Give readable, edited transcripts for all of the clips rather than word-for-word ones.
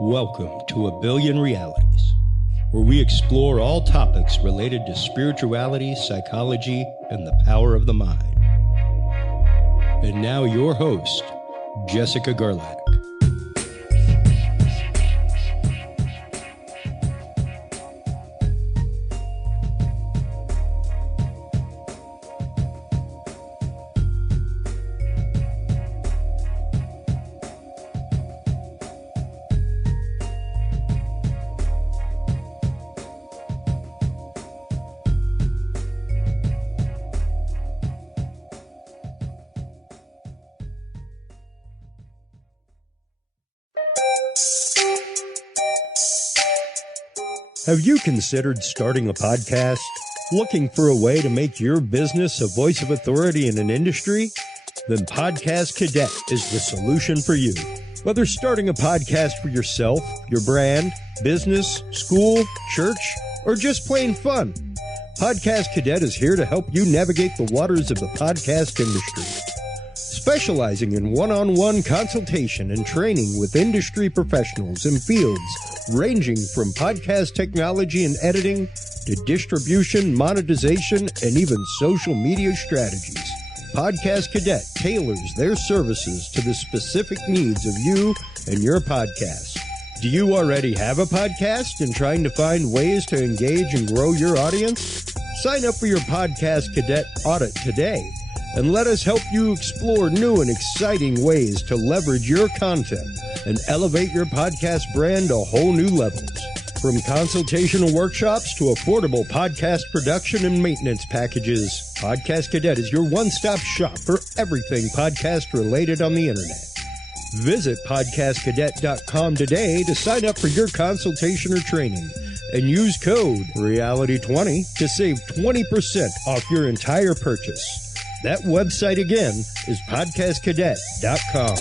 Welcome to A Billion Realities, where we explore all topics related to spirituality, psychology, and the power of the mind. And now your host, Jessica Gerlach. Have you considered starting a podcast? Looking for a way to make your business a voice of authority in an industry? Then Podcast Cadet is the solution for you. Whether starting a podcast for yourself, your brand, business, school, church, or just plain fun, Podcast Cadet is here to help you navigate the waters of the podcast industry. Specializing in one-on-one consultation and training with industry professionals in fields ranging from podcast technology and editing to distribution, monetization, and even social media strategies. Podcast Cadet tailors their services to the specific needs of you and your podcast. Do you already have a podcast and trying to find ways to engage and grow your audience? Sign up for your Podcast Cadet audit today and let us help you explore new and exciting ways to leverage your content and elevate your podcast brand to whole new levels. From consultational workshops to affordable podcast production and maintenance packages, Podcast Cadet is your one-stop shop for everything podcast related on the internet. Visit podcastcadet.com today to sign up for your consultation or training and use code REALITY20 to save 20% off your entire purchase. That website again is podcastcadet.com.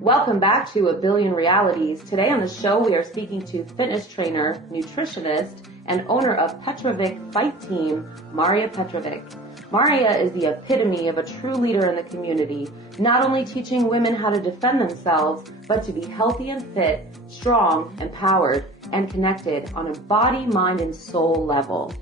Welcome back to A Billion Realities. Today on the show we are speaking to fitness trainer, nutritionist, and owner of Petrovic Fight Team, Marija Petrovic. Marija is the epitome of a true leader in the community, not only teaching women how to defend themselves, but to be healthy and fit, strong, empowered, and connected on a body, mind, and soul level.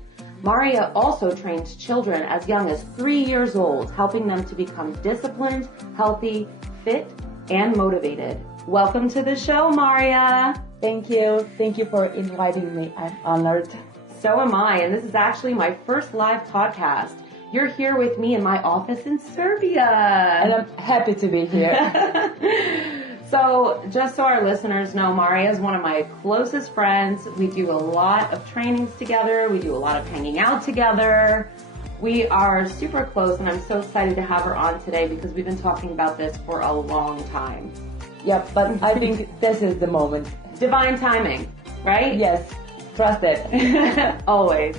Marija also trains children as young as 3 years old, helping them to become disciplined, healthy, fit, and motivated. Welcome to the show, Marija. Thank you. Thank you for inviting me. I'm honored. So am I, and this is actually my first live podcast. You're here with me in my office in Serbia. And I'm happy to be here. So, just so our listeners know, Marija is one of my closest friends. We do a lot of trainings together. We do a lot of hanging out together. We are super close, and I'm so excited to have her on today because we've been talking about this for a long time. Yep, but I think this is the moment. Divine timing, right? Yes, trust it. Always.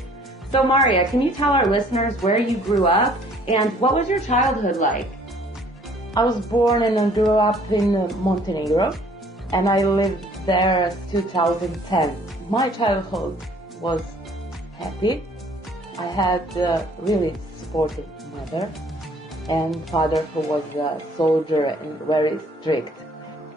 So, Marija, can you tell our listeners where you grew up and what was your childhood like? I was born and grew up in Montenegro, and I lived there since 2010. My childhood was happy. I had a really supportive mother and father who was a soldier and very strict.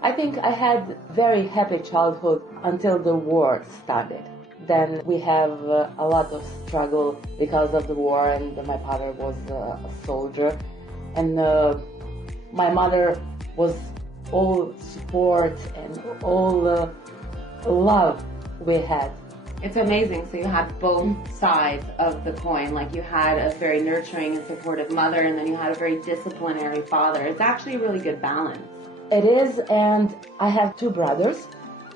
I think I had very happy childhood until the war started. Then we have a lot of struggle because of the war, and my father was a soldier, and my mother was all support and all love we had. It's amazing. So you had both sides of the coin. Like you had a very nurturing and supportive mother, and then you had a very disciplinary father. It's actually a really good balance. It is, and I have 2 brothers.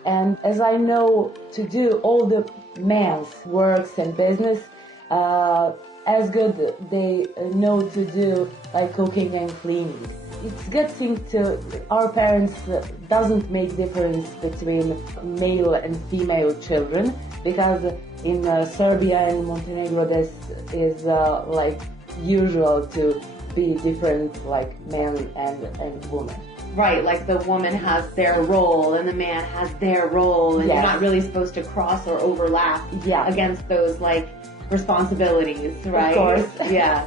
And as I know to do all the man's works and business, as good they know to do like cooking and cleaning. It's good thing to our parents doesn't make difference between male and female children, because in Serbia and Montenegro this is like usual to be different, like man and woman. Right, like the woman has their role and the man has their role, and yes. You're not really supposed to cross or overlap against those like responsibilities, right? Of course. Yeah.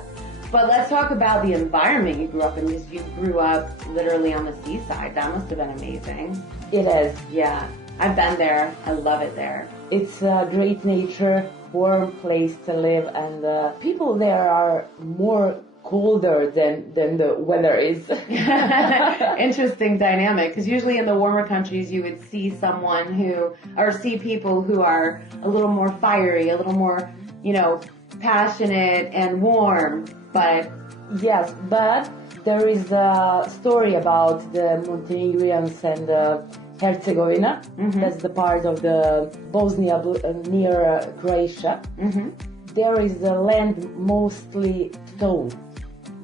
But let's talk about the environment you grew up in, because you grew up literally on the seaside. That must have been amazing. It is. Yeah, I've been there. I love it there. It's a great nature, warm place to live, and people there are more colder than the weather is. Interesting dynamic, because usually in the warmer countries you would see see people who are a little more fiery, a little more, passionate and warm, but... Yes, but there is a story about the Montenegrins and Herzegovina. Mm-hmm. That's the part of the Bosnia near Croatia. Mm-hmm. There is a land mostly stone.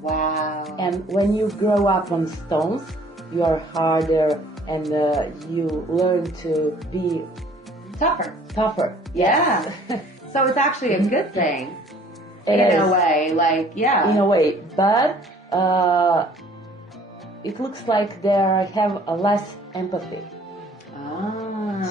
Wow. And when you grow up on stones, you are harder and you learn to be tougher. Yeah. So it's actually a good thing. In a way, In a way, but it looks like they have a less empathy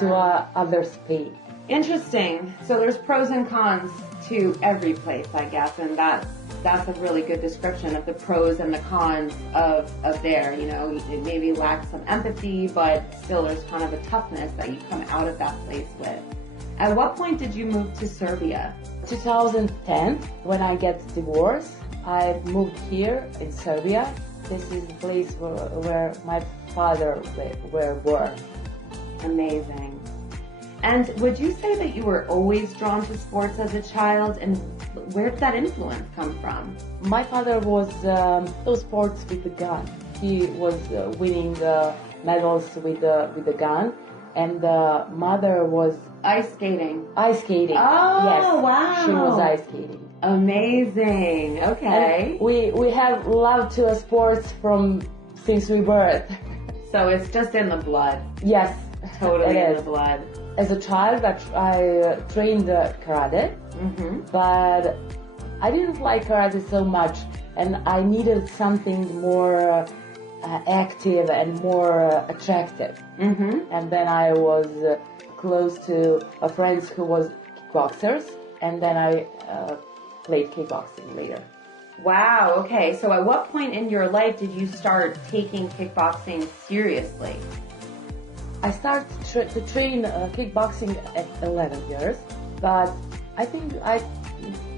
to others' pain. Interesting. So there's pros and cons to every place, I guess, and that's a really good description of the pros and the cons of there. It maybe lacks some empathy, but still there's kind of a toughness that you come out of that place with. At what point did you move to Serbia? 2010, when I get divorced, I moved here in Serbia. This is the place where my father were born. Amazing. And would you say that you were always drawn to sports as a child, and where did that influence come from? My father was those sports with the gun. He was winning medals with the gun, and the mother was ice skating. Ice skating. Oh, yes, wow! She was ice skating. Amazing. Okay. And we have loved to sports since we birth. So it's just in the blood. Yes, totally in the blood. As a child, I trained karate, mm-hmm. but I didn't like karate so much, and I needed something more active and more attractive. Mm-hmm. And then I was close to friends who was kickboxers, and then I played kickboxing later. Wow, okay. So at what point in your life did you start taking kickboxing seriously? I started to train kickboxing at 11 years, but I think I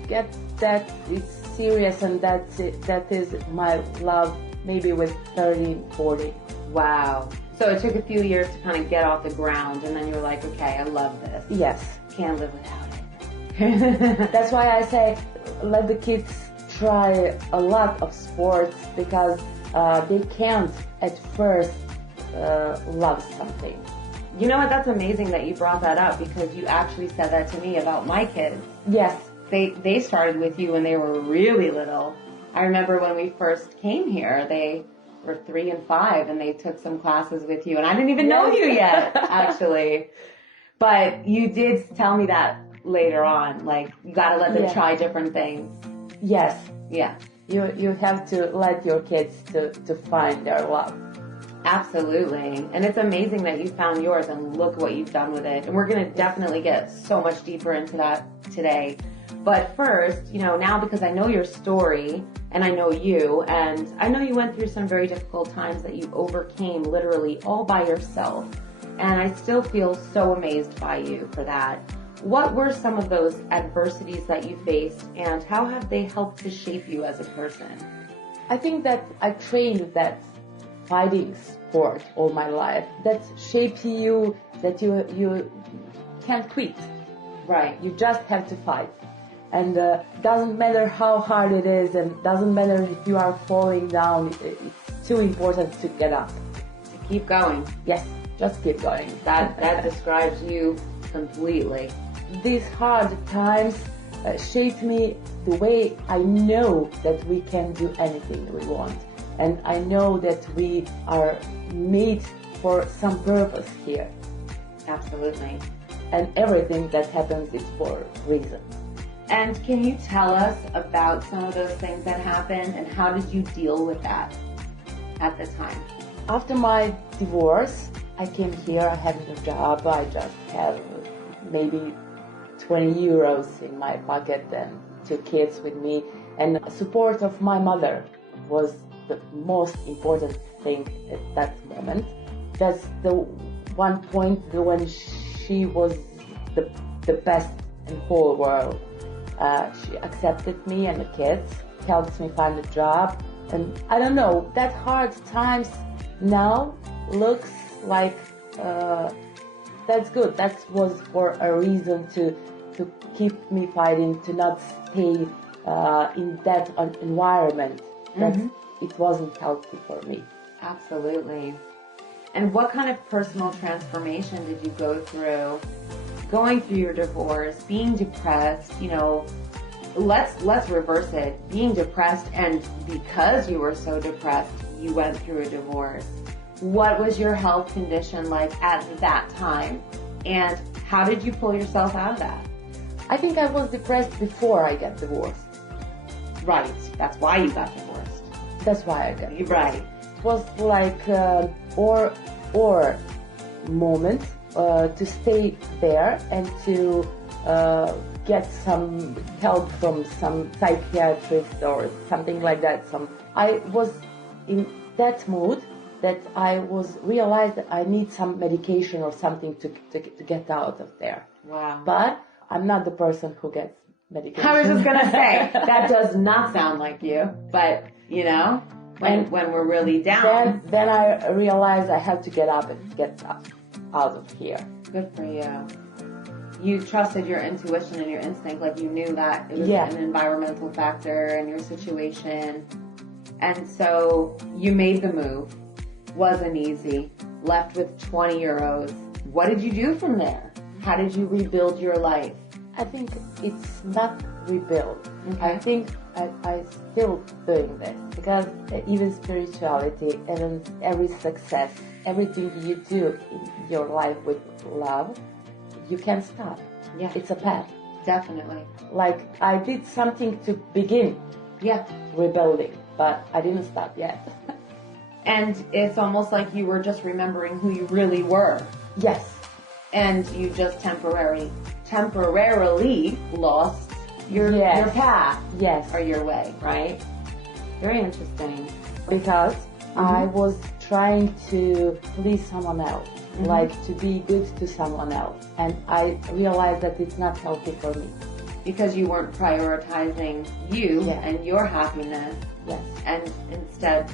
get that it's serious and that is my love maybe with 13, 14. Wow. So it took a few years to kind of get off the ground, and then you were like, okay, I love this. Yes. Can't live without it. That's why I say let the kids try a lot of sports, because they can't at first love something. You know what? That's amazing that you brought that up, because you actually said that to me about my kids. Yes. They started with you when they were really little. I remember when we first came here, they were 3 and 5, and they took some classes with you, and I didn't even know you yet, actually. But you did tell me that later on, like, you gotta let them try different things. Yes. Yeah. You have to let your kids to find their love. Absolutely. And it's amazing that you found yours, and look what you've done with it. And we're going to definitely get so much deeper into that today. But first, now because I know your story and I know you, and I know you went through some very difficult times that you overcame literally all by yourself. And I still feel so amazed by you for that. What were some of those adversities that you faced, and how have they helped to shape you as a person? I think that I trained that fighting sport all my life that shapes you, that you can't quit. Right. You just have to fight. And doesn't matter how hard it is, and doesn't matter if you are falling down, it's too important to get up. To keep going. Yes, just keep going. That describes you completely. These hard times shaped me the way I know that we can do anything we want. And I know that we are made for some purpose here. Absolutely. And everything that happens is for a reason. And can you tell us about some of those things that happened, and how did you deal with that at the time? After my divorce, I came here, I had no job, I just have maybe 20 euros in my pocket and 2 kids with me. And support of my mother was the most important thing at that moment. That's the one point when she was the best in the whole world. She accepted me and the kids, helped me find a job. And I don't know, that hard times now looks like that's good. That was for a reason to keep me fighting, to not stay in that environment. That it wasn't healthy for me. Absolutely. And what kind of personal transformation did you go through? Going through your divorce, being depressed, let's reverse it. Being depressed, and because you were so depressed, you went through a divorce. What was your health condition like at that time? And how did you pull yourself out of that? I think I was depressed before I got divorced. Right. That's why you got divorced. That's why I got divorced. Right. It was like or moment to stay there and to get some help from some psychiatrist or something like that. I was in that mood that I realized that I need some medication or something to get out of there. Wow. But I'm not the person who gets medication. I was just gonna say that does not sound like you, but when we're really down. Then I realized I had to get up and get out of here. Good for you. You trusted your intuition and your instinct, like you knew that it was an environmental factor in your situation. And so you made the move. Wasn't easy. Left with 20 euros. What did you do from there? How did you rebuild your life? I think it's not rebuild. Okay. I think I still doing this because even spirituality and every success, everything you do in your life with love, you can't stop. Yeah. It's a path. Definitely. Like I did something to begin rebuilding, but I didn't stop yet. And it's almost like you were just remembering who you really were. Yes. And you just temporarily lost your path. Yes. Or your way, right? Very interesting. Because I was trying to please someone else, like to be good to someone else. And I realized that it's not healthy for me. Because you weren't prioritizing you and your happiness. Yes. And instead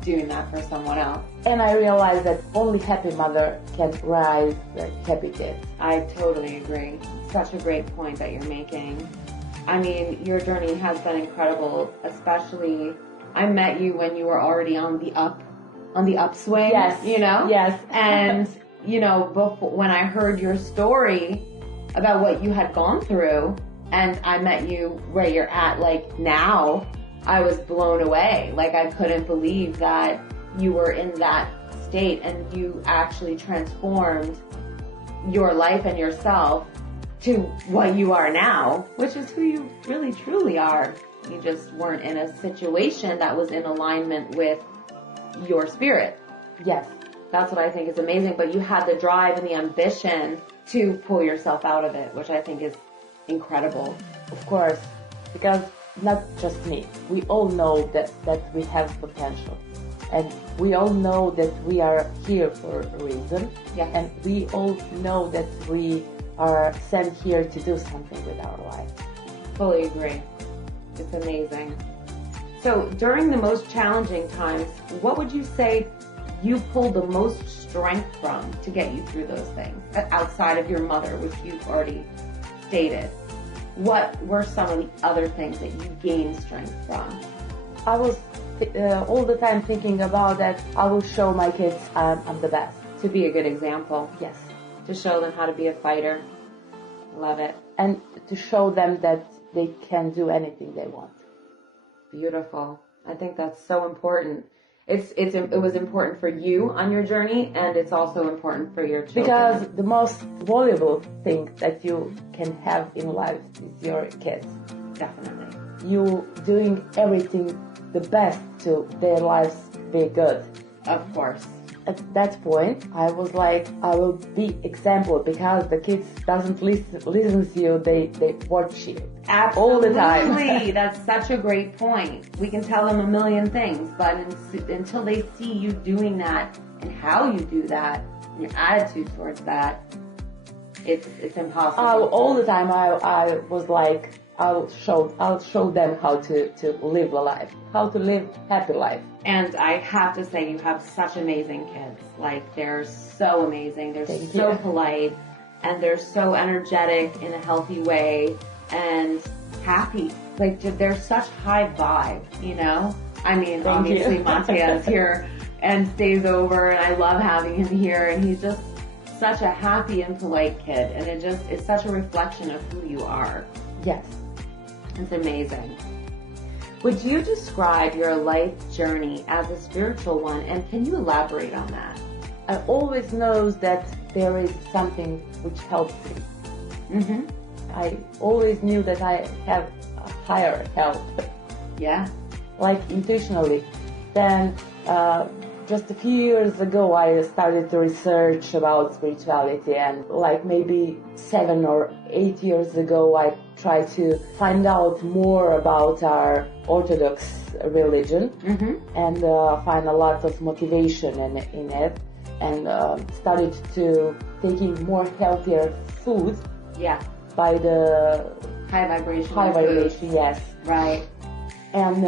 doing that for someone else. And I realized that only happy mother can raise happy kids. I totally agree. Such a great point that you're making. I mean, your journey has been incredible, especially I met you when you were already on the upswing. Yes. Yes. And, before, when I heard your story about what you had gone through, and I met you where you're at, like now, I was blown away. Like I couldn't believe that you were in that state and you actually transformed your life and yourself to what you are now, which is who you really truly are. You just weren't in a situation that was in alignment with your spirit. Yes. That's what I think is amazing. But you had the drive and the ambition to pull yourself out of it, which I think is incredible. Of course, because not just me. We all know that we have potential. And we all know that we are here for a reason. Yes. And we all know that we are sent here to do something with our life. Fully agree. It's amazing. So during the most challenging times, what would you say you pulled the most strength from to get you through those things? Outside of your mother, which you've already stated. What were some of the other things that you gained strength from? I was all the time thinking about that I will show my kids I'm the best. To be a good example. Yes. To show them how to be a fighter. Love it. And to show them that they can do anything they want. Beautiful. I think that's so important. It was important for you on your journey, and it's also important for your children. Because the most valuable thing that you can have in life is your kids. Definitely. You doing everything the best to their lives be good. Of course. at that point, I was like, I will be example, because the kids doesn't listen to you, they watch you. Absolutely. All the time. That's such a great point. We can tell them a million things, but until they see you doing that and how you do that, and your attitude towards that, it's impossible. All the time I was like, I'll show them how to live a life, how to live happy life. And I have to say, you have such amazing kids. Like, they're so amazing. They're Thank so you. polite, and they're so energetic in a healthy way and happy. Like, they're such high vibe, you know? I mean, Thank obviously you. Mateja's here and stays over, and I love having him here, and he's just such a happy and polite kid, and it's such a reflection of who you are. Yes. It's amazing. Would you describe your life journey as a spiritual one, and can you elaborate on that? I always know that there is something which helps me. Mm-hmm. I always knew that I have a higher help, Yeah. like intuitionally. Then, just a few years ago, I started to research about spirituality, and like maybe 7 or 8 years ago, I tried to find out more about our Orthodox religion, Mm-hmm. and find a lot of motivation in it, and started to taking more healthier food Yeah. by the High vibration. high foods. vibration, yes. Right. And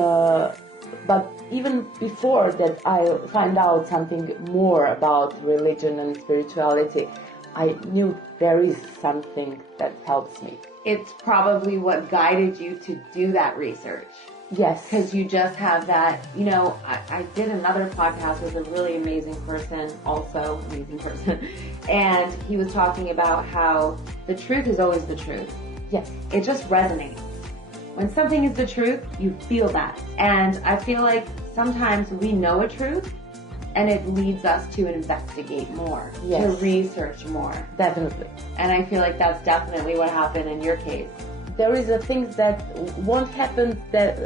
but even before that, I find out something more about religion and spirituality. I knew there is something that helps me. It's probably what guided you to do that research. Yes. Because you just have that, you know, I did another podcast with a really amazing person, and he was talking about how the truth is always the truth. Yes. It just resonates. When something is the truth, you feel that. And I feel like sometimes we know a truth, and it leads us to investigate more, Yes. to research more. Definitely. And I feel like that's definitely what happened in your case. There is a things that won't happen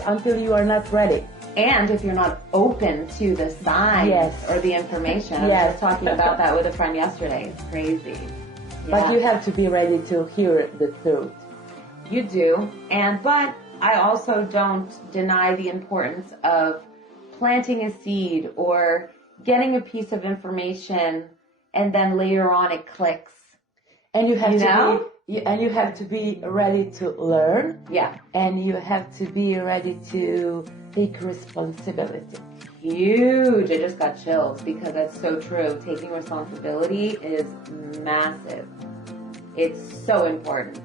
until you are not ready. And if you're not open to the signs Yes. or the information. I was Yes. just talking about that with a friend yesterday. It's crazy. But Yeah. you have to be ready to hear the truth. You do. But I also don't deny the importance of planting a seed or getting a piece of information and then later on it clicks. And you have You to know? you have to be ready to learn, Yeah. and you have to be ready to take responsibility. Huge. I just got chills because that's so true. Taking responsibility is massive. It's so important.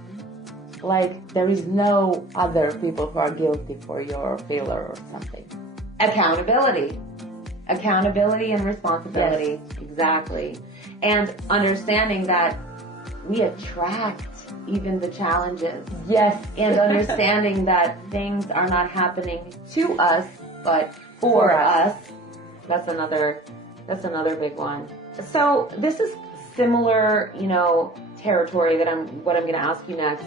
Like there is no other people who are guilty for your failure or something. Accountability and responsibility. Yes. Exactly. And understanding that we attract even the challenges. Yes. And understanding that things are not happening to us, but for For us. us. That's another big one. So this is similar, territory that what I'm going to ask you next.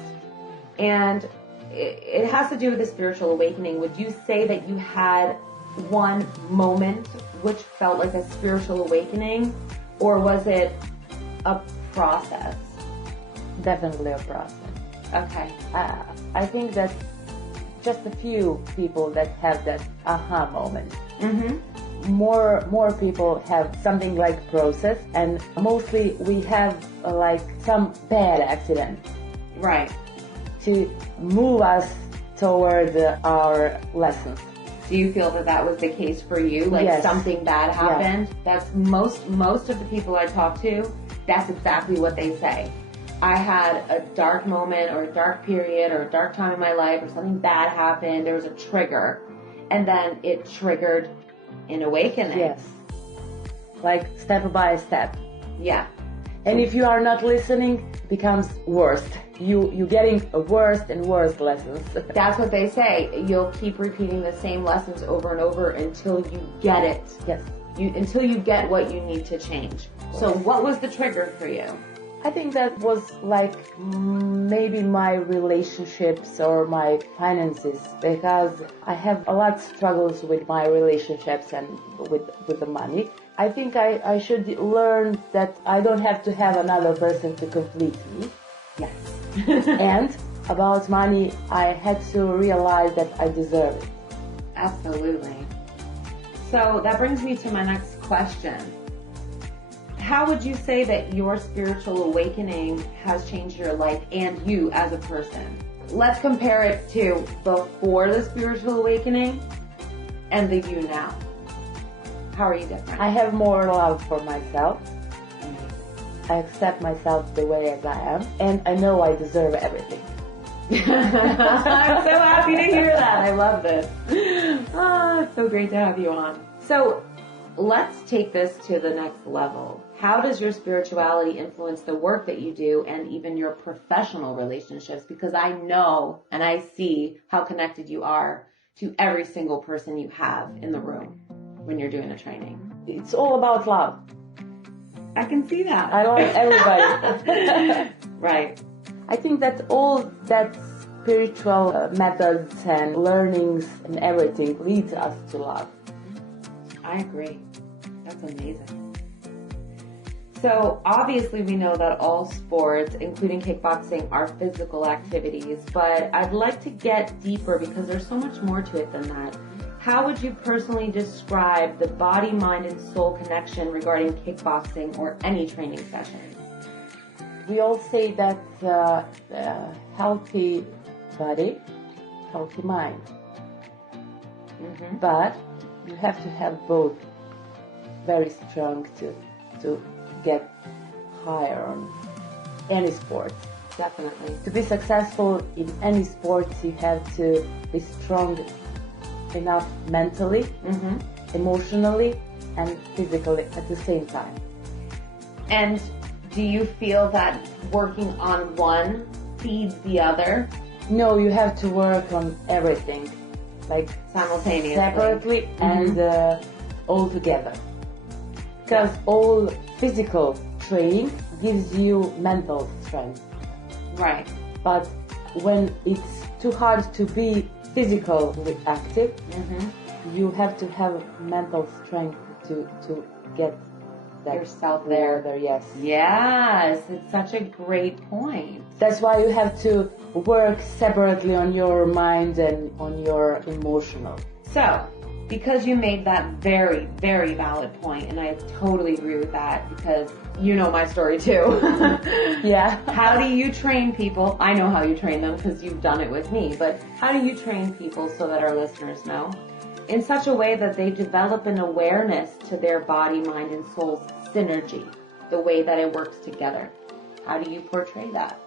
And it has to do with the spiritual awakening. Would you say that you had one moment which felt like a spiritual awakening, or was it a process? Definitely a process. Okay. I think that just a few people that have that aha moment. Mm-hmm. More people have something like process, and mostly we have like some bad accident Right. to move us toward our lessons. Do you feel that was the case for you? Like Yes. something bad happened? That's most of the people I talk to, that's exactly what they say. I had a dark moment or a dark period or a dark time in my life, or something bad happened, there was a trigger, and then it triggered an awakening. Yes. Like step by step. Yeah. And if you are not listening, it becomes worse. You getting worse and worse lessons. That's what they say. You'll keep repeating the same lessons over and over until you get it. Yes. Until you get what you need to change. So what was the trigger for you? I think that was like maybe my relationships or my finances, because I have a lot of struggles with my relationships and with the money. I think I should learn that I don't have to have another person to complete me. Yes. And about money, I had to realize that I deserve it. Absolutely. So that brings me to my next question. How would you say that your spiritual awakening has changed your life and you as a person? Let's compare it to before the spiritual awakening and the you now. How are you different? I have more love for myself. I accept myself the way as I am, and I know I deserve everything. I'm so happy to hear that. I love this. It's so great to have you on. So let's take this to the next level. How does your spirituality influence the work that you do and even your professional relationships? Because I know and I see how connected you are to every single person you have in the room when you're doing a training. It's all about love. I can see that. I love everybody. Right. I think that all that spiritual methods and learnings and everything leads us to love. I agree. That's amazing. So obviously we know that all sports, including kickboxing, are physical activities, but I'd like to get deeper because there's so much more to it than that. How would you personally describe the body, mind, and soul connection regarding kickboxing or any training session? We all say that healthy body, healthy mind. Mm-hmm. But you have to have both very strong to get higher on any sport. Definitely. To be successful in any sport, you have to be strong enough mentally, Mm-hmm. emotionally, and physically at the same time. And do you feel that working on one feeds the other? No, you have to work on everything, like Simultaneously. separately and all together. Because all physical training gives you mental strength. Right. But when it's too hard to be physically active, Mm-hmm. you have to have mental strength to get that Yourself there. together, yes. Yes, it's such a great point. That's why you have to work separately on your mind and on your emotional. So, because you made that very, very valid point, and I totally agree with that because you know my story too. Yeah. How do you train people? I know how you train them because you've done it with me, but how do you train people so that our listeners know? In such a way that they develop an awareness to their body, mind, and soul's synergy, the way that it works together. How do you portray that?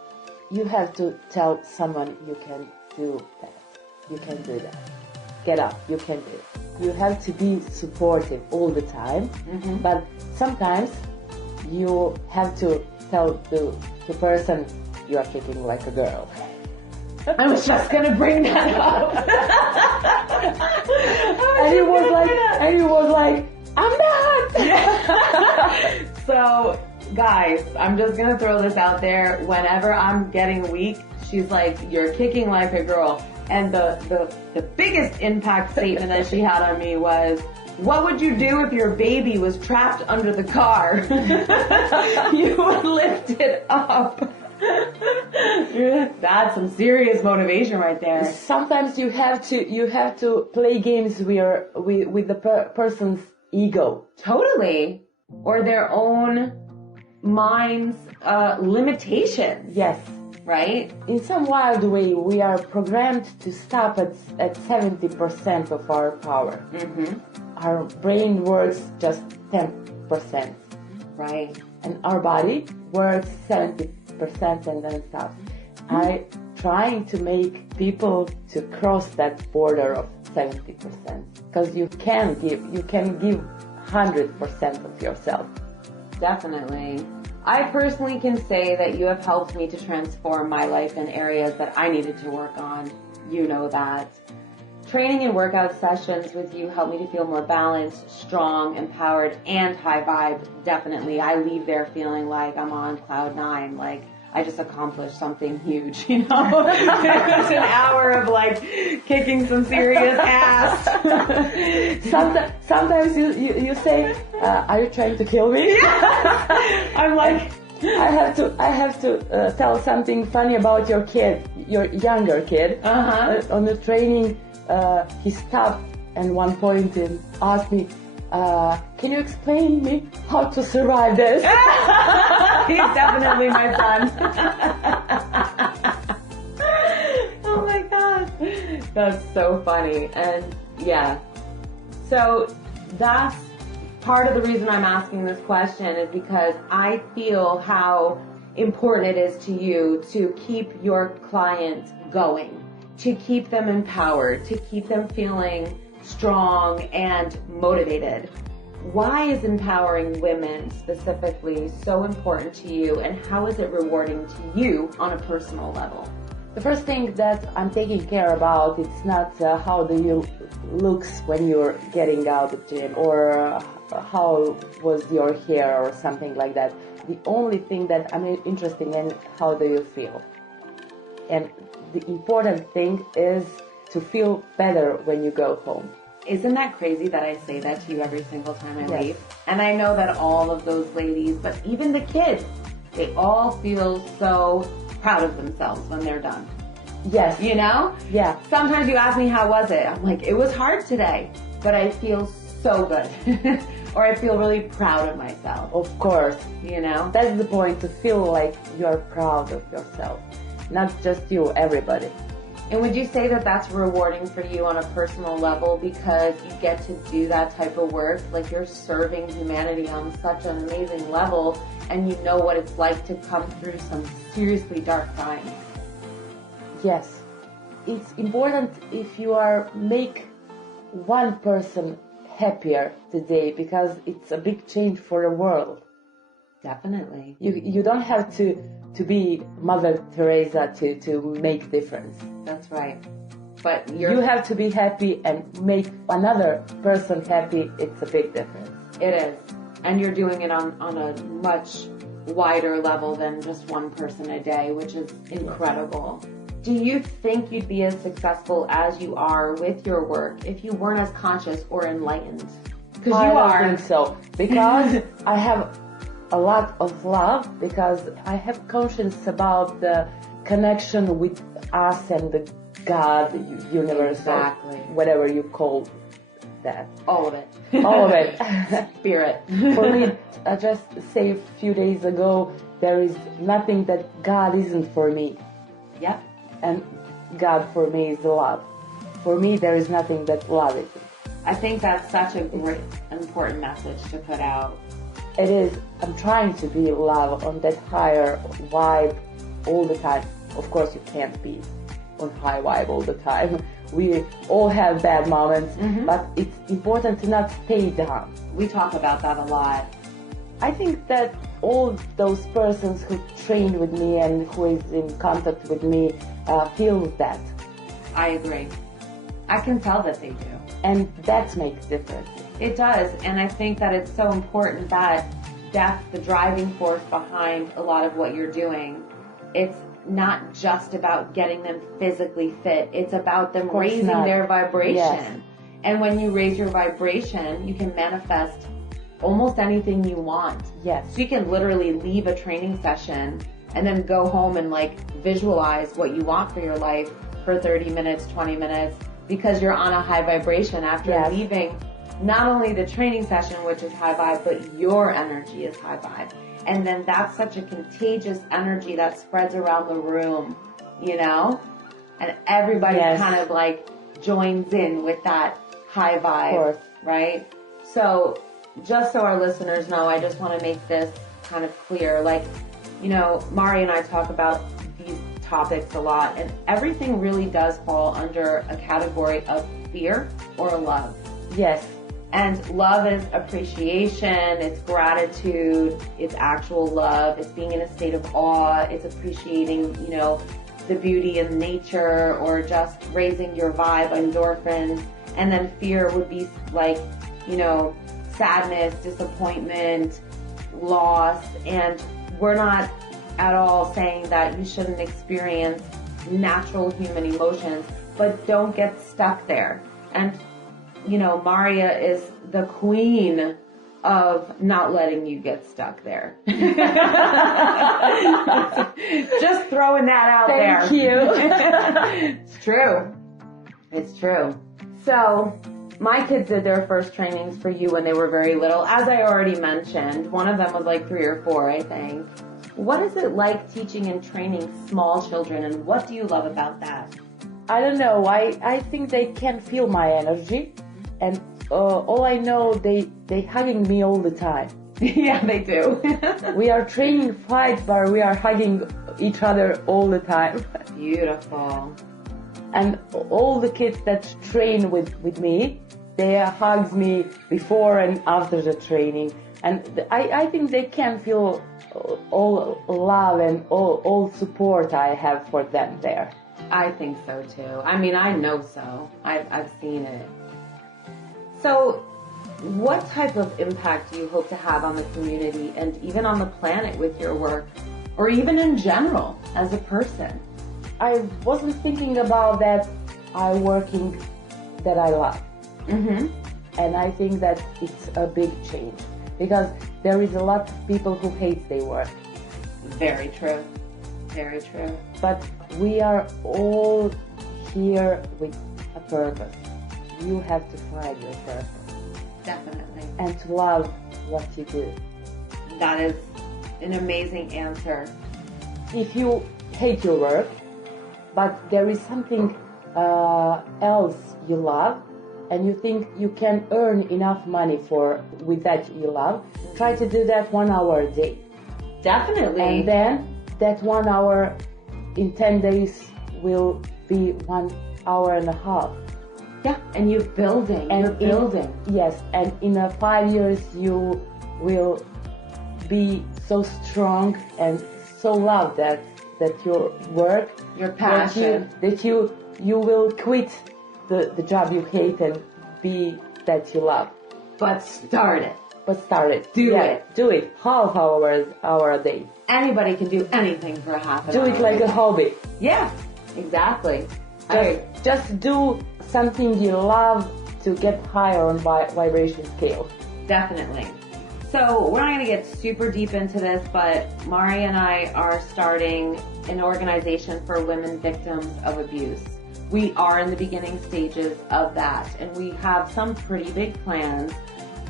You have to tell someone you can do that. You can do that. Get up, you can do it. You have to be supportive all the time, but sometimes you have to tell the person you are kicking like a girl. I was just gonna bring that up. And he was like, I'm not. So, guys, I'm just gonna throw this out there. Whenever I'm getting weak, she's like, "You're kicking like a girl." And the biggest impact statement that she had on me was, "What would you do if your baby was trapped under the car?" You would lift it up. That's some serious motivation right there. Sometimes you have to play games with the person's ego. Totally. Or their own mind's limitations. Yes. Right? In some wild way, we are programmed to stop at 70% of our power. Mm-hmm. Our brain works just 10%. Right. And our body works 70% and then stops. I'm trying to make people to cross that border of 70%. Because you can give 100% of yourself. Definitely. I personally can say that you have helped me to transform my life in areas that I needed to work on. You know that. Training and workout sessions with you help me to feel more balanced, strong, empowered, and high vibe. Definitely. I leave there feeling like I'm on cloud 9, like I just accomplished something huge, you know? It was an hour of like kicking some serious ass. Sometimes you say, are you trying to kill me? I'm like, I have to tell something funny about your kid, your younger kid. On the training, he stopped at one point and asked me, can you explain me how to survive this? He's definitely my son. Oh my God. That's so funny. And yeah. So that's part of the reason I'm asking this question is because I feel how important it is to you to keep your client going, to keep them empowered, to keep them feeling strong and motivated. Why is empowering women specifically so important to you, and how is it rewarding to you on a personal level? The first thing that I'm taking care about, it's not how do you looks when you're getting out of the gym, or how was your hair or something like that. The only thing that I'm interested in, how do you feel? And the important thing is to feel better when you go home. Isn't that crazy that I say that to you every single time I Yes. leave? And I know that all of those ladies, but even the kids, they all feel so proud of themselves when they're done. Yes. You know? Yeah. Sometimes you ask me, how was it? I'm like, it was hard today, but I feel so good. Or I feel really proud of myself. Of course. You know? That's the point, to feel like you're proud of yourself. Not just you, everybody. And would you say that that's rewarding for you on a personal level because you get to do that type of work? Like you're serving humanity on such an amazing level, and you know what it's like to come through some seriously dark times. Yes. It's important if you make one person happier today, because it's a big change for the world. Definitely. You don't have to be Mother Teresa to make difference. That's right. But you have to be happy and make another person happy. It's a big difference. It is. And you're doing it on a much wider level than just one person a day, which is incredible. Do you think you'd be as successful as you are with your work if you weren't as conscious or enlightened? Because you are. I don't think so. Because I have a lot of love, because I have conscience about the connection with us and the God, the universe, exactly. Whatever you call that. All of it. All of it. Spirit. For me, I just say a few days ago, there is nothing that God isn't for me. Yep. And God for me is love. For me, there is nothing that love isn't. I think that's such a great, important message to put out. It is. I'm trying to be love on that higher vibe all the time. Of course, you can't be on high vibe all the time. We all have bad moments, but it's important to not stay down. We talk about that a lot. I think that all those persons who train with me and who is in contact with me feel that. I agree. I can tell that they do. And that makes difference. It does, and I think that it's so important that that's the driving force behind a lot of what you're doing. It's not just about getting them physically fit. It's about them raising their vibration. Yes. And when you raise your vibration, you can manifest almost anything you want. Yes. So you can literally leave a training session and then go home and visualize what you want for your life for 30 minutes, 20 minutes, because you're on a high vibration after leaving not only the training session, which is high vibe, but your energy is high vibe. And then that's such a contagious energy that spreads around the room, you know? And everybody kind of joins in with that high vibe, right? So just so our listeners know, I just want to make this kind of clear. Mari and I talk about these topics a lot, and everything really does fall under a category of fear or love. Yes. And love is appreciation, it's gratitude, it's actual love, it's being in a state of awe, it's appreciating, the beauty of nature, or just raising your vibe, endorphins. And then fear would be sadness, disappointment, loss. And we're not at all saying that you shouldn't experience natural human emotions, but don't get stuck there. And Marija is the queen of not letting you get stuck there. Just throwing that out there. Thank you. It's true. It's true. So, my kids did their first trainings for you when they were very little. As I already mentioned, one of them was like 3 or 4, I think. What is it like teaching and training small children, and what do you love about that? I don't know. I think they can feel my energy, and all I know, they hugging me all the time. Yeah, they do. We are training fight, but we are hugging each other all the time. Beautiful. And all the kids that train with me, they hug me before and after the training. And I think they can feel all love and all support I have for them there. I think so too. I mean, I know so. I've seen it. So, what type of impact do you hope to have on the community and even on the planet with your work, or even in general as a person? I wasn't thinking about that. I'm working that I love. Mm-hmm. And I think that it's a big change because there is a lot of people who hate their work. Very true. Very true. But we are all here with a purpose. You have to find your purpose. Definitely. And to love what you do. That is an amazing answer. If you hate your work, but there is something else you love, and you think you can earn enough money with that you love, try to do that 1 hour a day. Definitely. And then that 1 hour in 10 days will be 1 hour and a half. Yeah, and you're building. Yes, and in 5 years you will be so strong and so love that your work, your passion, that you will quit the job you hate and be that you love. But start it. Do it. Half hour a day. Anybody can do anything for a half an hour. Do it like a hobby. Yeah, exactly. Just do something you love to get higher on vibration scale. Definitely. So we're not going to get super deep into this, but Marija and I are starting an organization for women victims of abuse. We are in the beginning stages of that, and we have some pretty big plans.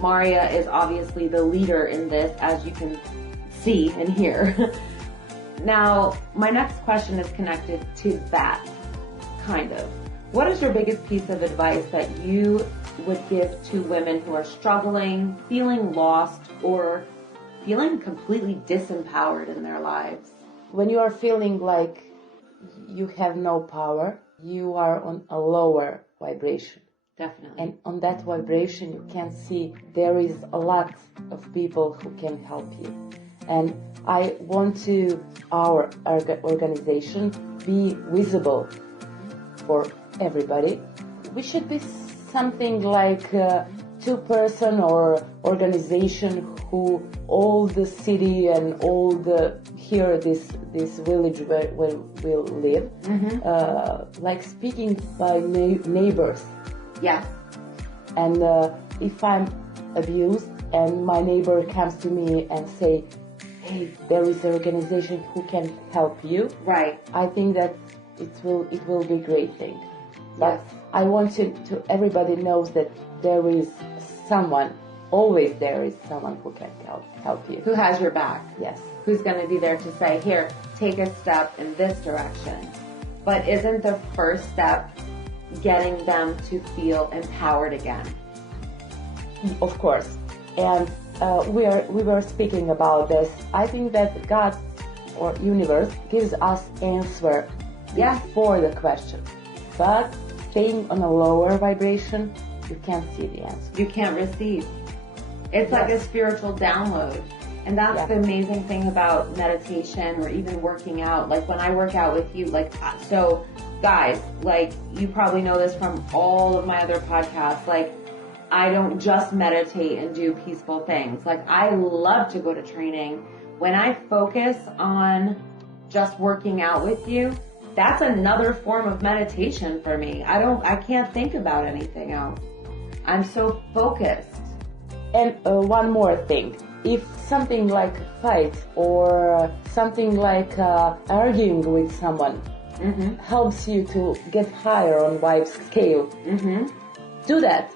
Marija is obviously the leader in this, as you can see and hear. Now, my next question is connected to that, kind of. What is your biggest piece of advice that you would give to women who are struggling, feeling lost, or feeling completely disempowered in their lives? When you are feeling like you have no power, you are on a lower vibration. Definitely. And on that vibration, you can see there is a lot of people who can help you. And I want to, our organization, be visible for everybody. We should be something like a 2-person or organization who all the city and all the here this village where we live, like speaking by neighbors. Yes. And if I'm abused and my neighbor comes to me and say, hey, there is an organization who can help you. Right. I think that it will be a great thing. But yes. I want to everybody knows that there is someone, always there is someone who can help you. Who has your back. Yes. Who's going to be there to say, here, take a step in this direction. But isn't the first step getting them to feel empowered again? Of course. And we were speaking about this. I think that God or universe gives us answer for the question. But staying on a lower vibration, you can't see the answer. You can't receive. It's like a spiritual download. And that's the amazing thing about meditation or even working out. Like when I work out with you, like, so guys, like you probably know this from all of my other podcasts, like I don't just meditate and do peaceful things. Like I love to go to training. When I focus on just working out with you, that's another form of meditation for me. I can't think about anything else. I'm so focused. And one more thing. If something like a fight or something like arguing with someone helps you to get higher on vibe scale, do that.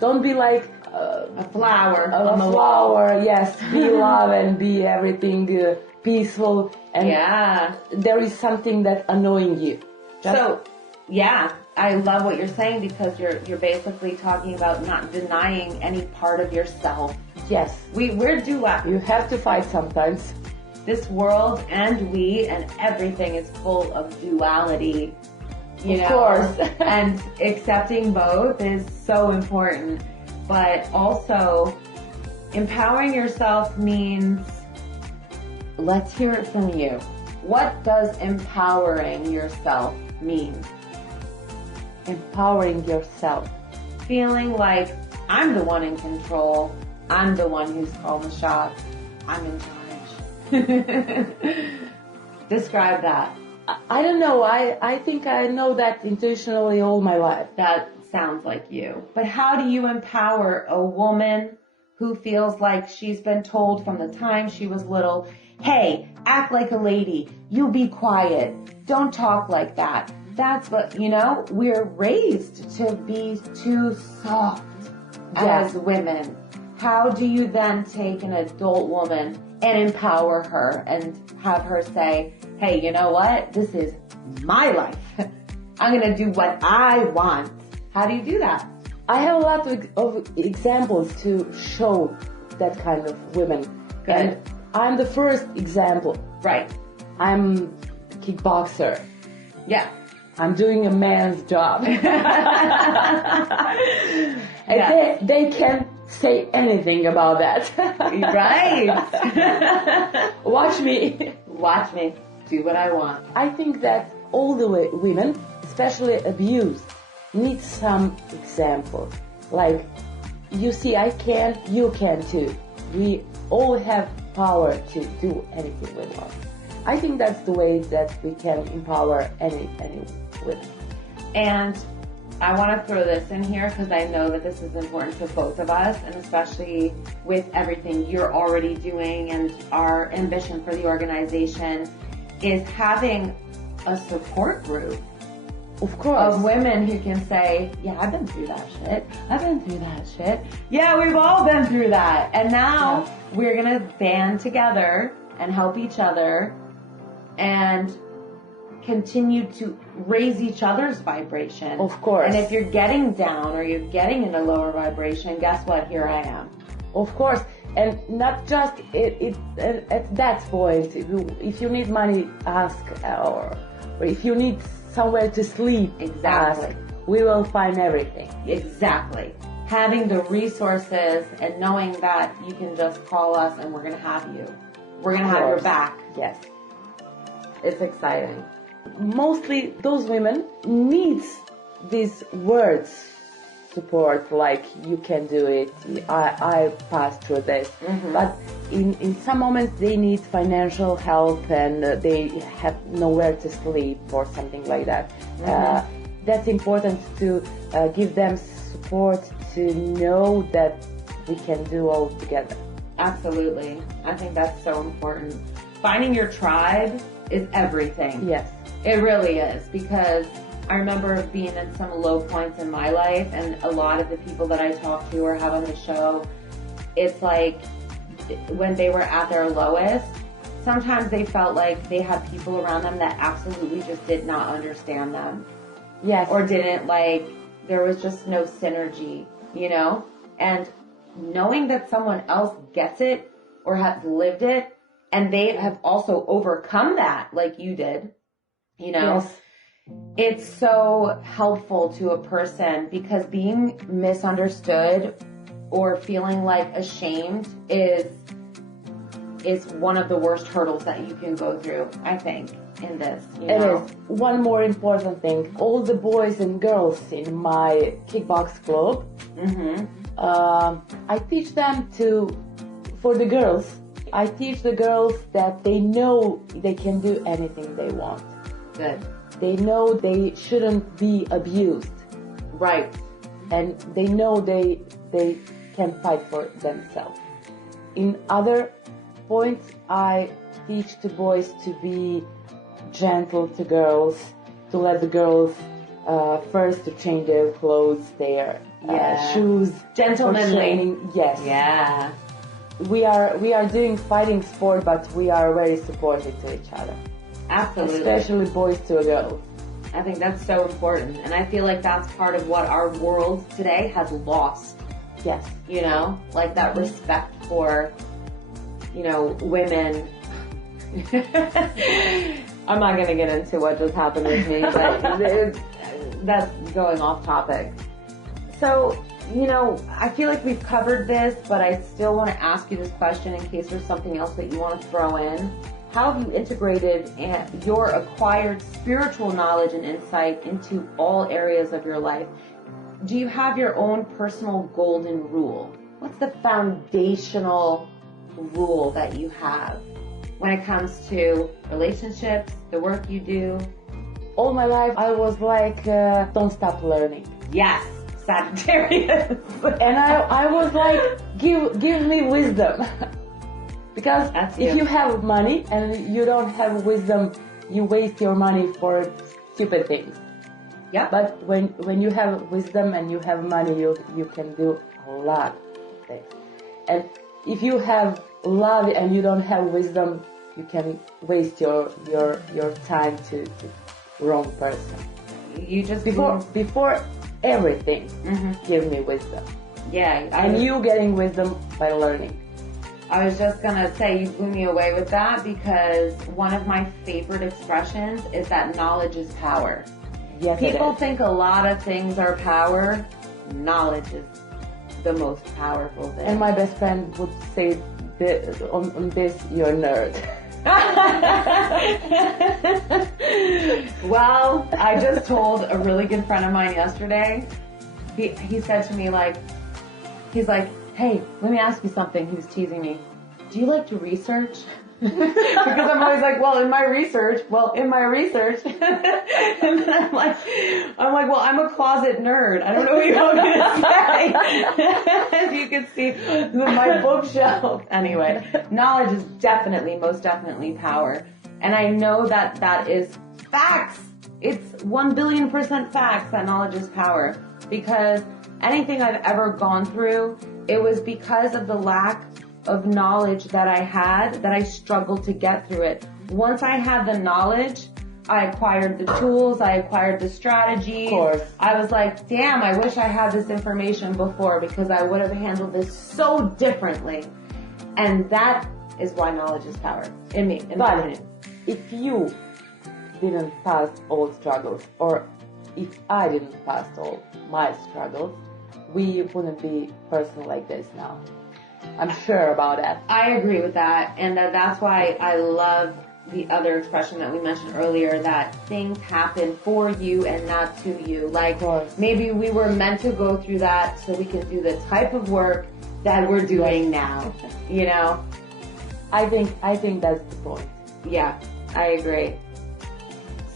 Don't be like a flower. A flower, yes. Be love and be everything peaceful. And there is something that's annoying you. I love what you're saying because you're basically talking about not denying any part of yourself. Yes. We're dual. You have to fight sometimes. This world and we and everything is full of duality. You know? Of course. And accepting both is so important. But also, empowering yourself means, let's hear it from you. What does empowering yourself mean? Empowering yourself. Feeling like I'm the one in control. I'm the one who's calling the shots. I'm in charge. Describe that. I don't know. I think I know that intuitionally all my life. That sounds like you. But how do you empower a woman who feels like she's been told from the time she was little, hey, act like a lady. You be quiet. Don't talk like that. That's what, we're raised to be too soft as women. How do you then take an adult woman and empower her and have her say, hey, you know what? This is my life. I'm going to do what I want. How do you do that? I have a lot of examples to show that kind of women. Good. And I'm the first example. Right. I'm a kickboxer. Yeah. I'm doing a man's job. And they can't say anything about that. Right. Watch me. Watch me. Do what I want. I think that all the women, especially abused, need some example. Like, you see, I can, you can too. We all have power to do anything we want. I think that's the way that we can empower any women. And I want to throw this in here because I know that this is important to both of us, and especially with everything you're already doing and our ambition for the organization is having a support group. Of course. Of women who can say, yeah, I've been through that shit. I've been through that shit. Yeah, we've all been through that. And now we're going to band together and help each other and continue to raise each other's vibration. Of course. And if you're getting down or you're getting in a lower vibration, guess what? Here I am. Of course. And not just at that point. If you need money, ask. Or if you need somewhere to sleep, exactly. Ask. We will find everything. Exactly. Having the resources and knowing that you can just call us and we're going to have you. We're going to have your back. Yes. It's exciting. Mostly those women need these words support, like you can do it, I passed through this. Mm-hmm. But in some moments they need financial help and they have nowhere to sleep or something like that. Mm-hmm. That's important to give them support to know that we can do all together. Absolutely. I think that's so important. Finding your tribe is everything. Yes. It really is, because I remember being in some low points in my life, and a lot of the people that I talk to or have on the show, it's like when they were at their lowest, sometimes they felt like they had people around them that absolutely just did not understand them. Yes. Or didn't there was just no synergy, And knowing that someone else gets it or has lived it, and they have also overcome that like you did, Yes. It's so helpful to a person, because being misunderstood or feeling like ashamed is one of the worst hurdles that you can go through, I think, in this. It is. One more important thing. All the boys and girls in my kickbox club, mm-hmm. I teach them for the girls, I teach the girls that they know they can do anything they want. Good. They know they shouldn't be abused. Right. and they know they can fight for themselves. In other points, I teach the boys to be gentle to girls, to let the girls first to change their clothes, their shoes, gentlemanly. Yes. Yeah. We are doing fighting sport, but we are very supportive to each other. Absolutely. Especially boys to girls. I think that's so important, and I feel like that's part of what our world today has lost. Yes. You know, like that respect for, you know, women. I'm not going to get into what just happened with me, but that's going off topic. So, you know, I feel like we've covered this, but I still want to ask you this question in case there's something else that you want to throw in. How have you integrated your acquired spiritual knowledge and insight into all areas of your life? Do you have your own personal golden rule? What's the foundational rule that you have when it comes to relationships, the work you do? All my life I was like, don't stop learning. Yes, Sagittarius. And I was like, give me wisdom. Because if you have money and you don't have wisdom, you waste your money for stupid things. Yeah. But when you have wisdom and you have money, you can do a lot of things. And if you have love and you don't have wisdom, you can waste your time to wrong person. You just before everything, give me wisdom. Yeah. And you getting wisdom by learning. I was just going to say you blew me away with that because one of my favorite expressions is that knowledge is power. Yes, people think a lot of things are power. Knowledge is the most powerful thing. And my best friend would say on this, you're a nerd. Well, I just told a really good friend of mine yesterday. He said to me he's like, hey, let me ask you something. He was teasing me. Do you like to research? Because I'm always like, in my research. And then I'm like, well, I'm a closet nerd. I don't know what you want me to say. As you can see, my bookshelf. Anyway, knowledge is most definitely power. And I know that is facts. It's 1,000,000,000% facts that knowledge is power. Because anything I've ever gone through, it was because of the lack of knowledge that I had that I struggled to get through it. Once I had the knowledge, I acquired the tools, I acquired the strategies. Of course. I was like, damn, I wish I had this information before because I would have handled this so differently. And that is why knowledge is power in me. But if you didn't pass all struggles, or if I didn't pass all my struggles, we wouldn't be a person like this now. I'm sure about that. I agree with that, and that's why I love the other expression that we mentioned earlier, that things happen for you and not to you. Like, maybe we were meant to go through that so we can do the type of work that we're doing now, you know? I think that's the point. Yeah, I agree.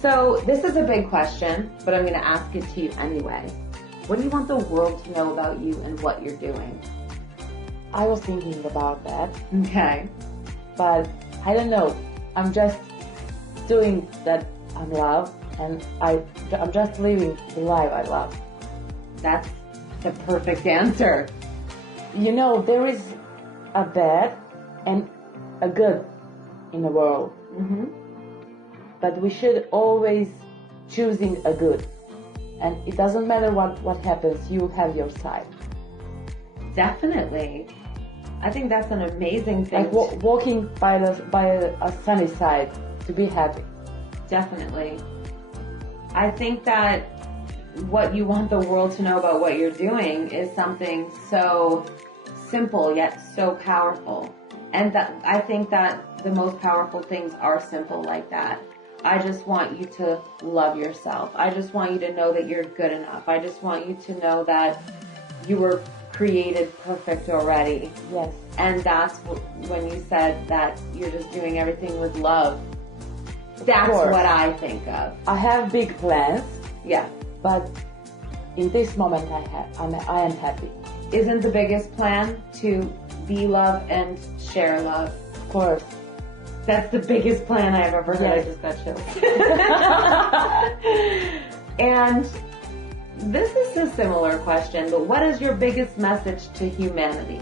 So this is a big question, but I'm going to ask it to you anyway. What do you want the world to know about you and what you're doing? I was thinking about that. Okay. But I don't know. I'm just doing that I love, and I'm just living the life I love. That's the perfect answer. You know, there is a bad and a good in the world. Mm-hmm. But we should always choosing a good. And it doesn't matter what happens, you have your side. Definitely. I think that's an amazing thing. Like walking by a sunny side to be happy. Definitely. I think that what you want the world to know about what you're doing is something so simple yet so powerful. And that I think that the most powerful things are simple like that. I just want you to love yourself. I just want you to know that you're good enough. I just want you to know that you were created perfect already. Yes. And that's when you said that you're just doing everything with love. That's what I think of. I have big plans. Yeah. But in this moment I am happy. Isn't the biggest plan to be love and share love? Of course. That's the biggest plan I've ever heard. Yes. I just got chills. And this is a similar question, but what is your biggest message to humanity?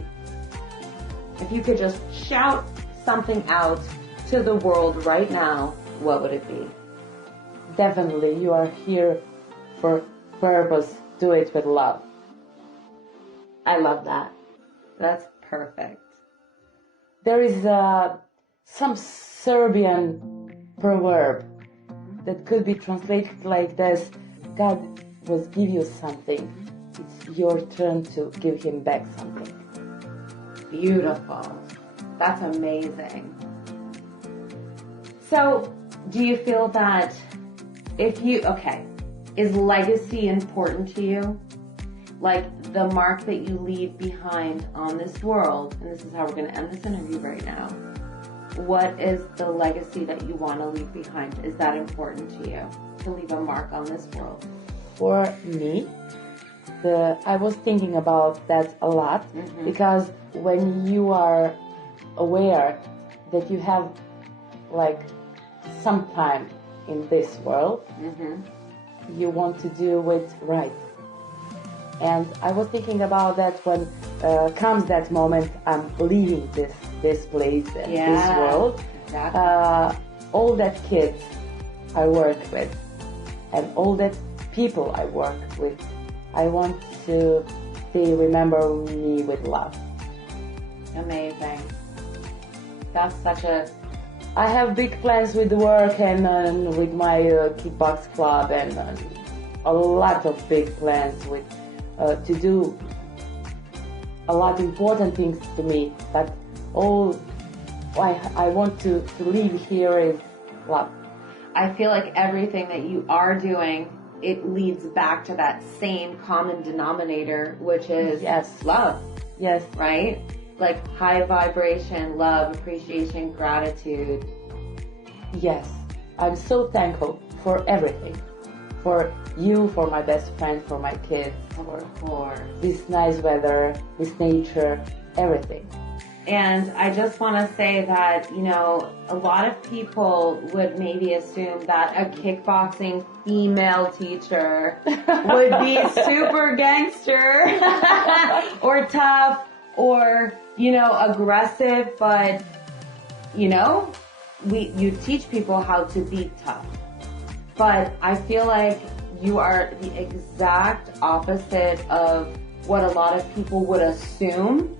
If you could just shout something out to the world right now, what would it be? Definitely, you are here for purpose. Do it with love. I love that. That's perfect. There is some Serbian proverb that could be translated like this: God will give you something. It's your turn to give him back something. Beautiful. That's amazing. So, do you feel that is legacy important to you? Like the mark that you leave behind on this world, and this is how we're going to end this interview right now. What is the legacy that you want to leave behind? Is that important to you, to leave a mark on this world? For me, I was thinking about that a lot, because when you are aware that you have like some time in this world, you want to do it right. And I was thinking about that when comes that moment I'm leaving this place and this world. Exactly. All that kids I work with and all that people I work with, I want to they remember me with love. Amazing. That's such a... I have big plans with work and with my kickbox club and a lot of big plans with to do a lot of important things to me. But all I want to leave here is love. I feel like everything that you are doing, it leads back to that same common denominator, which is love. Yes. Right? Like high vibration, love, appreciation, gratitude. Yes. I'm so thankful for everything. For you, for my best friend, for my kids, for this nice weather, this nature, everything. And I just want to say that, you know, a lot of people would maybe assume that a kickboxing female teacher would be super gangster or tough or, you know, aggressive, but, you know, you teach people how to be tough. But I feel like you are the exact opposite of what a lot of people would assume.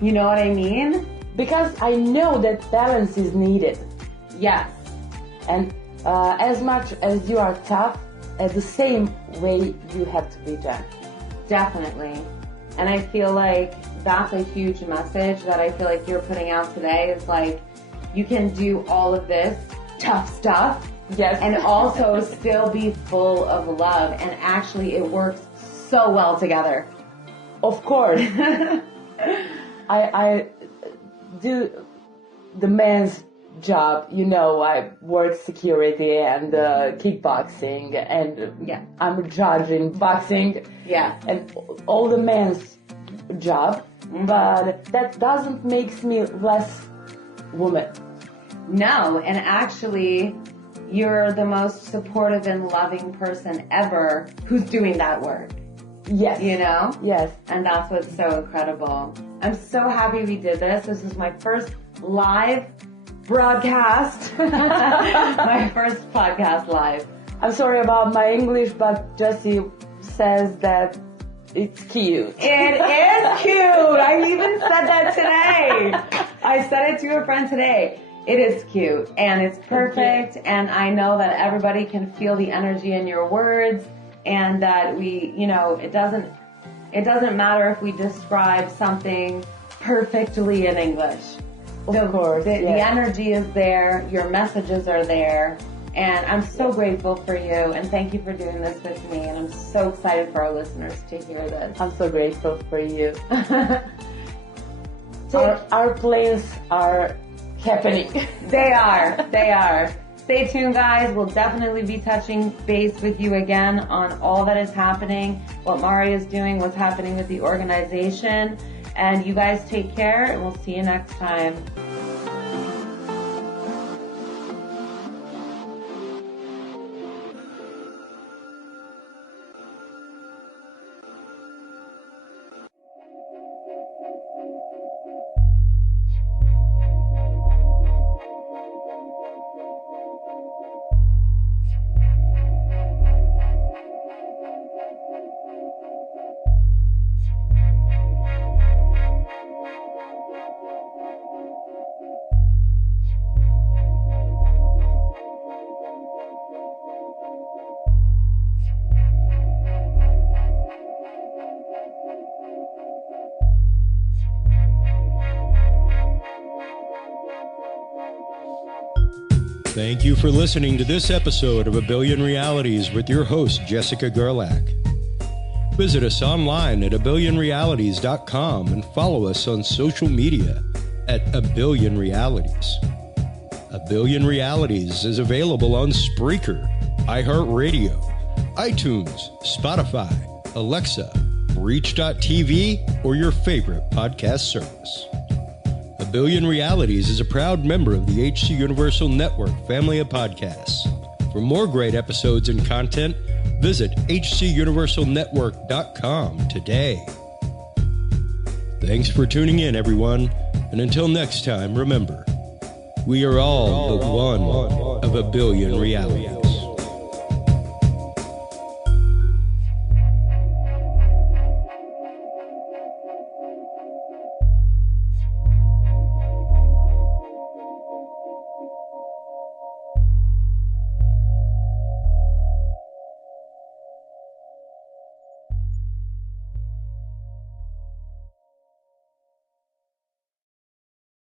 You know what I mean? Because I know that balance is needed. Yes. And as much as you are tough, at the same way you have to be gentle. Definitely. And I feel like that's a huge message that I feel like you're putting out today. Is like, you can do all of this tough stuff. Yes. And also still be full of love. And actually it works so well together. Of course. I do the man's job, you know, I work security and kickboxing and I'm judging boxing. Yeah. And all the man's job, but that doesn't make me less woman. No, and actually you're the most supportive and loving person ever who's doing that work. Yes. You know? Yes. And that's what's so incredible. I'm so happy we did this. This is my first live broadcast. My first podcast live. I'm sorry about my English, but Jessie says that it's cute. It is cute. I even said that today. I said it to a friend today. It is cute and it's perfect. And I know that everybody can feel the energy in your words. And that we, you know, it doesn't matter if we describe something perfectly in English. Of course, the energy is there, your messages are there, and I'm so grateful for you, and thank you for doing this with me, and I'm so excited for our listeners to hear this. I'm so grateful for you. Our plans are happening. They are. Stay tuned, guys. We'll definitely be touching base with you again on all that is happening, what Marija is doing, what's happening with the organization. And you guys take care, and we'll see you next time. Thank you for listening to this episode of A Billion Realities with your host, Jessica Gerlach. Visit us online at abillionrealities.com and follow us on social media at A Billion Realities. A Billion Realities is available on Spreaker, iHeartRadio, iTunes, Spotify, Alexa, Reach.tv, or your favorite podcast service. A Billion Realities is a proud member of the HC Universal Network family of podcasts. For more great episodes and content, visit hcuniversalnetwork.com today. Thanks for tuning in, everyone. And until next time, remember, we are all but one of a billion realities.